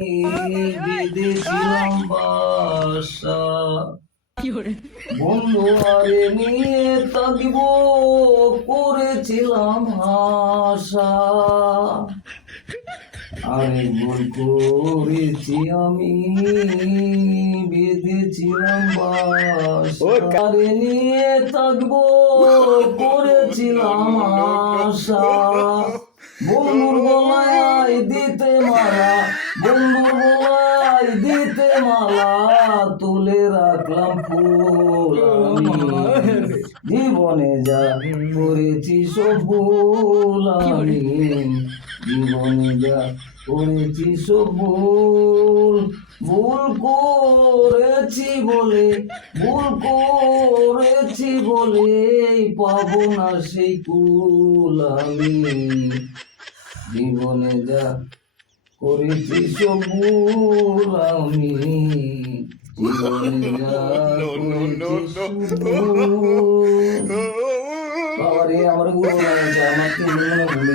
বেঁধেছিলাম বাসা, বন্ধু আরে নিয়ে থাকিব করেছিলাম আশা। আরে ভুল করেছি আমি, বেঁধেছিলাম বাসা, আরে নিয়ে থাকবো করেছিলাম আশা। বন্ধুর গলায় দিতে মালা, বন্ধুর গলায় দিতে মালা, তুলে রাখলাম ফুল আমি। জীবনে যা করেছি সব ভুল আমি, জীবনে যা করেছি সব ভুল। ভুল করেছি বলে, ভুল করেছি বলে পাবো না সেই কুল আমি। জীবনে যা করেছি সব ভুল আমি, জীবনে যা করেছি সব ভুল। বাবারে আমার ভুল হয়েছে, আমার কি ভুল